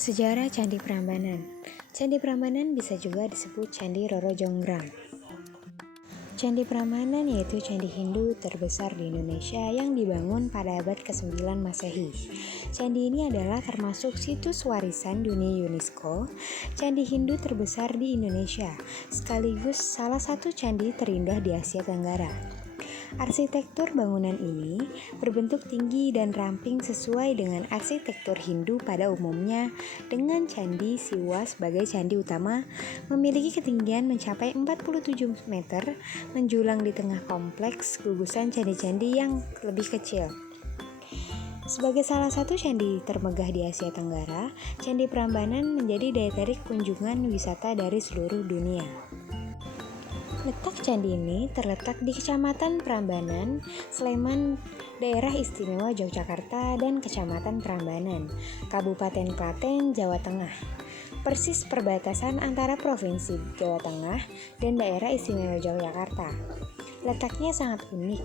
Sejarah Candi Prambanan. Candi Prambanan bisa juga disebut Candi Roro Jonggrang. Candi Prambanan yaitu candi Hindu terbesar di Indonesia yang dibangun pada abad ke-9 Masehi. Candi ini adalah termasuk situs warisan dunia UNESCO, candi Hindu terbesar di Indonesia, sekaligus salah satu candi terindah di Asia Tenggara. Arsitektur bangunan ini berbentuk tinggi dan ramping sesuai dengan arsitektur Hindu pada umumnya, dengan Candi Siwa sebagai candi utama memiliki ketinggian mencapai 47 meter, menjulang di tengah kompleks gugusan candi-candi yang lebih kecil. Sebagai salah satu candi termegah di Asia Tenggara, Candi Prambanan menjadi daya tarik kunjungan wisata dari seluruh dunia. Letak candi ini terletak di Kecamatan Prambanan, Sleman, Daerah Istimewa Yogyakarta, dan Kecamatan Prambanan, Kabupaten Klaten, Jawa Tengah. Persis perbatasan antara Provinsi Jawa Tengah dan Daerah Istimewa Yogyakarta. Letaknya sangat unik.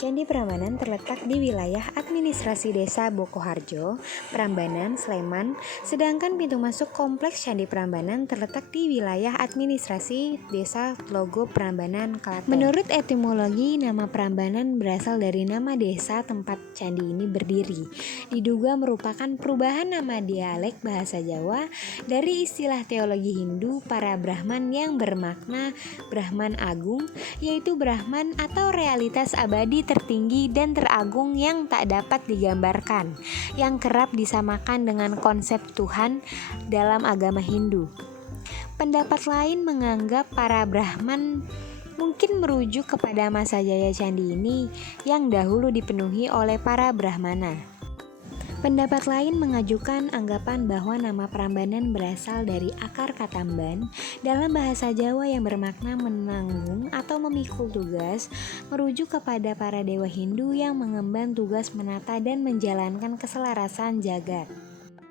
Candi Prambanan terletak di wilayah administrasi Desa Bokoharjo, Prambanan, Sleman, sedangkan pintu masuk kompleks Candi Prambanan terletak di wilayah administrasi Desa Tlogo, Prambanan, Klaten. Menurut etimologi, nama Prambanan berasal dari nama desa tempat candi ini berdiri. Diduga merupakan perubahan nama dialek bahasa Jawa dari istilah teologi Hindu para Brahman yang bermakna Brahman Agung, yaitu Brahman atau realitas abadi tertinggi dan teragung yang tak dapat digambarkan, yang kerap disamakan dengan konsep Tuhan dalam agama Hindu. Pendapat lain menganggap para Brahman mungkin merujuk kepada masa jaya candi ini yang dahulu dipenuhi oleh para Brahmana. Pendapat lain mengajukan anggapan bahwa nama Prambanan berasal dari akar kata mban dalam bahasa Jawa yang bermakna menanggung atau memikul tugas, merujuk kepada para dewa Hindu yang mengemban tugas menata dan menjalankan keselarasan jagat.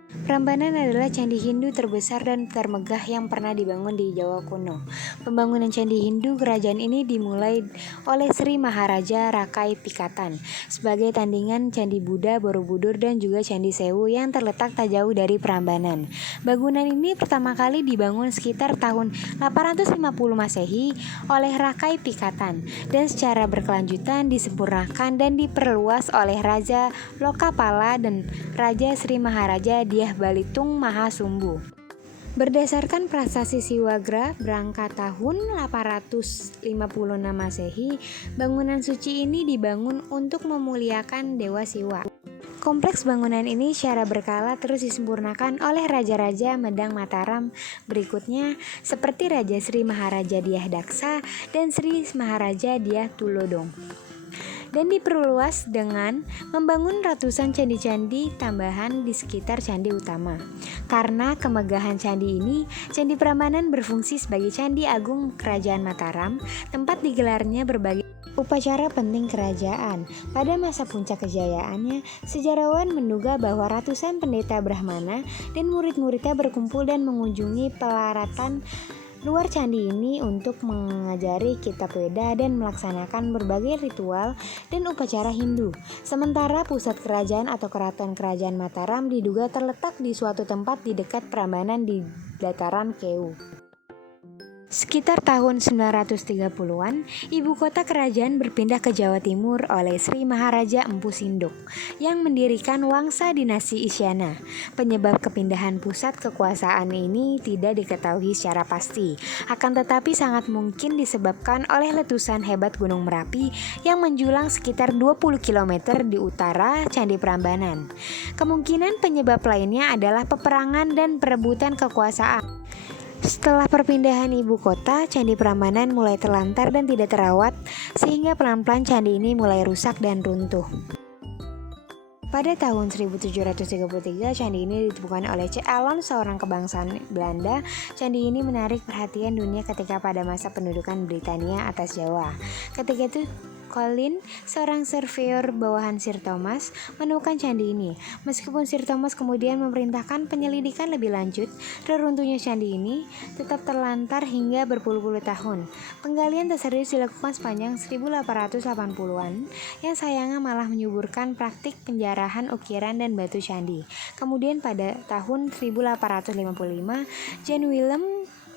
Prambanan adalah candi Hindu terbesar dan termegah yang pernah dibangun di Jawa kuno. Pembangunan candi Hindu kerajaan ini dimulai oleh Sri Maharaja Rakai Pikatan sebagai tandingan Candi Buddha Borobudur dan juga Candi Sewu yang terletak tak jauh dari Prambanan. Bangunan ini pertama kali dibangun sekitar tahun 850 Masehi oleh Rakai Pikatan dan secara berkelanjutan disempurnakan dan diperluas oleh Raja Lokapala dan Raja Sri Maharaja Dyah Balitung Mahasumbu. Berdasarkan prasasti Siwagra berangkat tahun 856 Masehi, bangunan suci ini dibangun untuk memuliakan Dewa Siwa. Kompleks bangunan ini secara berkala terus disempurnakan oleh Raja-Raja Medang Mataram berikutnya seperti Raja Sri Maharaja Dyah Daksa dan Sri Maharaja Dyah Tulodong, dan diperluas dengan membangun ratusan candi-candi tambahan di sekitar candi utama. Karena kemegahan candi ini, Candi Prambanan berfungsi sebagai candi agung Kerajaan Mataram, tempat digelarnya berbagai upacara penting kerajaan. Pada masa puncak kejayaannya, sejarawan menduga bahwa ratusan pendeta Brahmana dan murid-muridnya berkumpul dan mengunjungi pelaratan luar candi ini untuk mengajari kitab Weda dan melaksanakan berbagai ritual dan upacara Hindu. Sementara pusat kerajaan atau keraton kerajaan Mataram diduga terletak di suatu tempat di dekat Prambanan di dataran Kewu. Sekitar tahun 930-an, ibu kota kerajaan berpindah ke Jawa Timur oleh Sri Maharaja Empu Sindok yang mendirikan Wangsa Dinasti Isyana. Penyebab kepindahan pusat kekuasaan ini tidak diketahui secara pasti, akan tetapi sangat mungkin disebabkan oleh letusan hebat Gunung Merapi yang menjulang sekitar 20 km di utara Candi Prambanan. Kemungkinan penyebab lainnya adalah peperangan dan perebutan kekuasaan. Setelah perpindahan ibu kota, Candi Prambanan mulai terlantar dan tidak terawat, sehingga pelan-pelan candi ini mulai rusak dan runtuh. Pada tahun 1733, candi ini ditemukan oleh C. Alon, seorang kebangsaan Belanda. Candi ini menarik perhatian dunia ketika pada masa pendudukan Britania atas Jawa. Ketika itu, Collin, seorang surveyor bawahan Sir Thomas, menemukan candi ini. Meskipun Sir Thomas kemudian memerintahkan penyelidikan lebih lanjut, reruntuhnya candi ini tetap terlantar hingga berpuluh-puluh tahun. Penggalian tak serius dilakukan sepanjang 1880-an, yang sayangnya malah menyuburkan praktik penjarahan ukiran dan batu candi. Kemudian pada tahun 1855, Jane Willem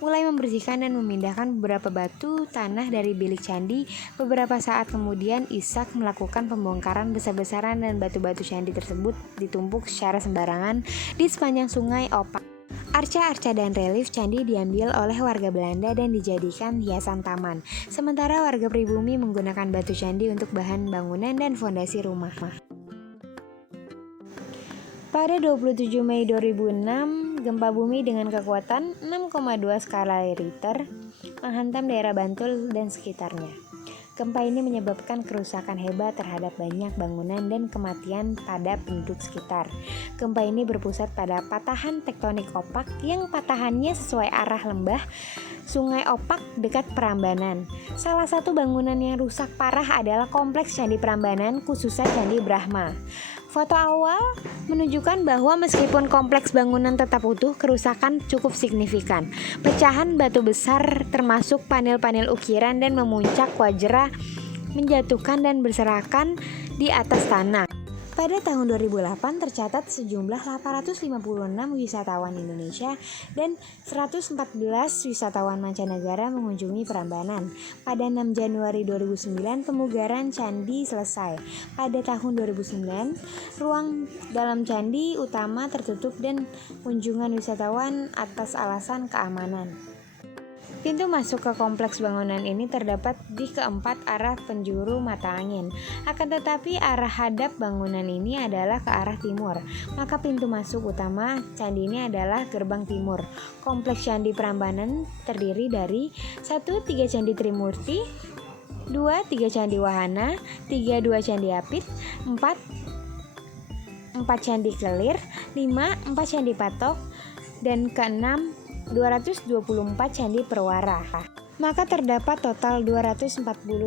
mulai membersihkan dan memindahkan beberapa batu tanah dari bilik candi. Beberapa saat kemudian, Isaac melakukan pembongkaran besar-besaran dan batu-batu candi tersebut ditumpuk secara sembarangan di sepanjang sungai Opak. Arca-arca dan relief candi diambil oleh warga Belanda dan dijadikan hiasan taman, sementara warga pribumi menggunakan batu candi untuk bahan bangunan dan fondasi rumah. Pada 27 Mei 2006, gempa bumi dengan kekuatan 6,2 skala Richter menghantam daerah Bantul dan sekitarnya. Gempa ini menyebabkan kerusakan hebat terhadap banyak bangunan dan kematian pada penduduk sekitar. Gempa ini berpusat pada patahan tektonik Opak yang patahannya sesuai arah lembah Sungai Opak dekat Prambanan. Salah satu bangunan yang rusak parah adalah kompleks Candi Prambanan, khususnya Candi Brahma. Foto awal menunjukkan bahwa meskipun kompleks bangunan tetap utuh, kerusakan cukup signifikan. Pecahan batu besar termasuk panel-panel ukiran dan memuncak wajra menjatuhkan dan berserakan di atas tanah. Pada tahun 2008 tercatat sejumlah 856 wisatawan Indonesia dan 114 wisatawan mancanegara mengunjungi Prambanan. Pada 6 Januari 2009 pemugaran candi selesai. Pada tahun 2009 ruang dalam candi utama tertutup dan kunjungan wisatawan atas alasan keamanan. Pintu masuk ke kompleks bangunan ini terdapat di keempat arah penjuru mata angin. Akan tetapi arah hadap bangunan ini adalah ke arah timur. Maka pintu masuk utama candi ini adalah gerbang timur. Kompleks Candi Prambanan terdiri dari 1. 3 Candi Trimurti, 2. 3 Candi Wahana, 3. 2 Candi Apit, 4. 4 Candi Kelir, 5. 4 Candi Patok, dan ke-6 224 candi perwara. Maka terdapat total 240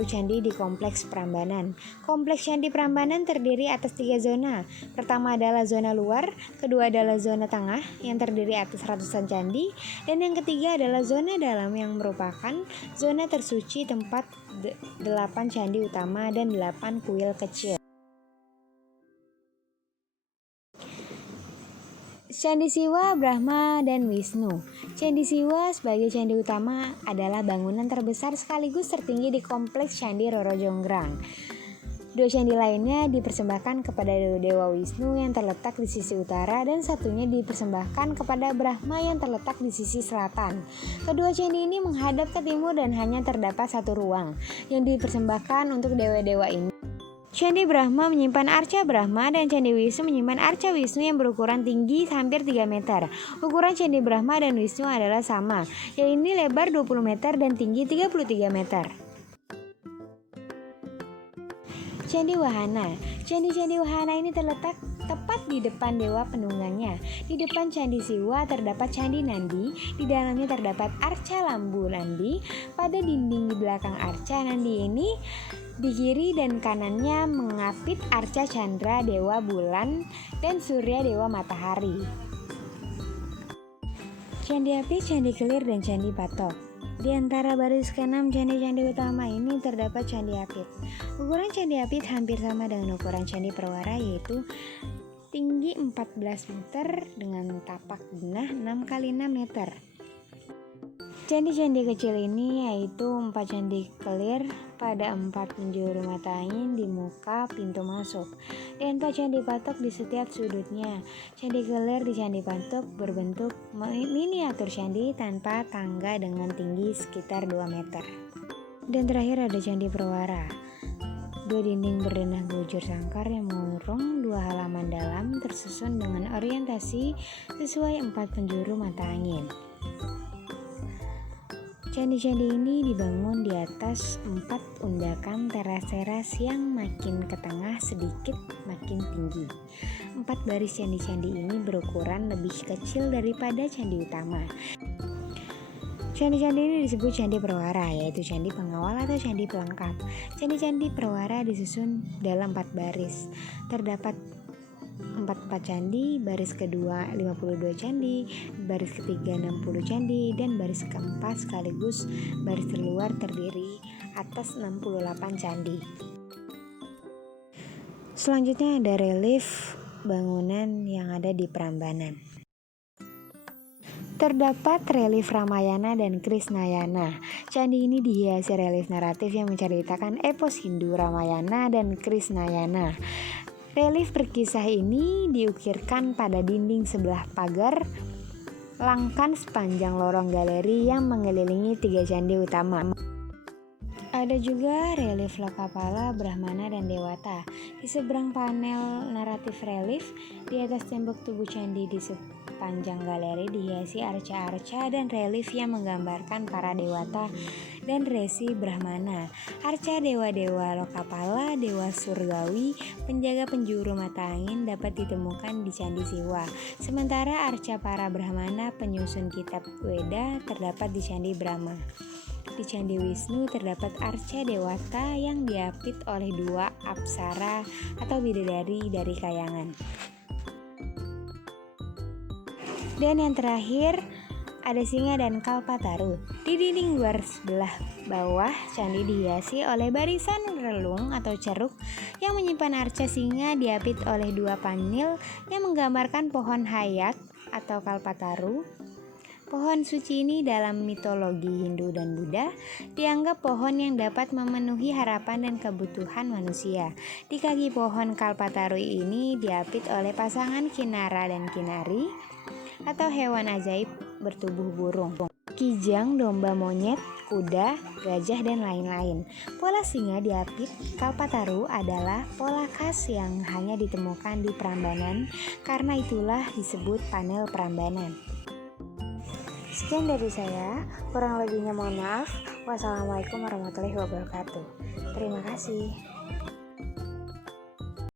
candi di kompleks Prambanan. Kompleks Candi Prambanan terdiri atas 3 zona. Pertama adalah zona luar, kedua adalah zona tengah yang terdiri atas ratusan candi, dan yang ketiga adalah zona dalam yang merupakan zona tersuci tempat 8 candi utama dan 8 kuil kecil. Candi Siwa, Brahma, dan Wisnu. Candi Siwa sebagai candi utama adalah bangunan terbesar sekaligus tertinggi di kompleks Candi Roro Jonggrang. 2 candi lainnya dipersembahkan kepada Dewa Wisnu yang terletak di sisi utara dan satunya dipersembahkan kepada Brahma yang terletak di sisi selatan. Kedua candi ini menghadap ke timur dan hanya terdapat satu ruang yang dipersembahkan untuk dewa-dewa ini. Candi Brahma menyimpan arca Brahma dan Candi Wisnu menyimpan arca Wisnu yang berukuran tinggi hampir 3 meter. Ukuran Candi Brahma dan Wisnu adalah sama, yaitu lebar 20 meter dan tinggi 33 meter. Candi Wahana. Candi-candi Wahana ini terletak tepat di depan dewa penunggangnya. Di depan Candi Siwa terdapat Candi Nandi, di dalamnya terdapat arca Lambu Nandi. Pada dinding di belakang arca Nandi ini, di kiri dan kanannya mengapit arca Chandra Dewa Bulan dan Surya Dewa Matahari. Candi Apit, Candi Kelir, dan Candi Patok. Di antara baris ke-6 candi-candi utama ini terdapat Candi Apit. Ukuran Candi Apit hampir sama dengan ukuran Candi Perwara, yaitu tinggi 14 meter dengan tapak benah 6 x 6 meter. Candi-candi kecil ini yaitu 4 Candi Kelir pada 4 penjuru mata angin di muka pintu masuk, dan 4 Candi Patok di setiap sudutnya. Candi Kelir di Candi Patok berbentuk miniatur candi tanpa tangga dengan tinggi sekitar 2 meter. Dan terakhir ada Candi Perwara. 2 dinding berdenah bujur sangkar yang mengurung 2 halaman dalam tersusun dengan orientasi sesuai 4 penjuru mata angin. Candi-candi ini dibangun di atas 4 undakan teras-teras yang makin ke tengah sedikit makin tinggi. 4 baris candi-candi ini berukuran lebih kecil daripada candi utama. Candi-candi ini disebut candi perwara, yaitu candi pengawal atau candi pelengkap. Candi-candi perwara disusun dalam 4 baris. Terdapat 44 candi, baris kedua 52 candi, baris ketiga 60 candi, dan baris keempat sekaligus baris terluar terdiri atas 68 candi. Selanjutnya ada relief bangunan yang ada di Prambanan. Terdapat relief Ramayana dan Krishnayana. Candi ini dihiasi relief naratif yang menceritakan epos Hindu Ramayana dan Krishnayana. Relief berkisah ini diukirkan pada dinding sebelah pagar langkan sepanjang lorong galeri yang mengelilingi 3 candi utama. Ada juga relief Lokapala, Brahmana, dan Dewata. Di seberang panel naratif relief, di atas tembok tubuh candi di sepanjang galeri dihiasi arca-arca dan relief yang menggambarkan para dewata dan resi Brahmana. Arca dewa-dewa Lokapala, dewa surgawi, penjaga penjuru mata angin dapat ditemukan di Candi Siwa. Sementara arca para Brahmana penyusun kitab Weda terdapat di Candi Brahma. Di Candi Wisnu terdapat arca dewata yang diapit oleh 2 apsara atau bidadari dari kayangan. Dan yang terakhir ada singa dan kalpataru. Di dinding luar sebelah bawah candi dihiasi oleh barisan relung atau ceruk yang menyimpan arca singa diapit oleh 2 panel yang menggambarkan pohon hayat atau kalpataru. Pohon suci ini dalam mitologi Hindu dan Buddha dianggap pohon yang dapat memenuhi harapan dan kebutuhan manusia. Di kaki pohon kalpataru ini diapit oleh pasangan kinara dan kinari atau hewan ajaib bertubuh burung. Kijang, domba monyet, kuda, gajah, dan lain-lain. Pola singa diapit kalpataru adalah pola khas yang hanya ditemukan di Prambanan, karena itulah disebut panel Prambanan. Sekian dari saya, kurang lebihnya mohon maaf. Wassalamualaikum warahmatullahi wabarakatuh. Terima kasih.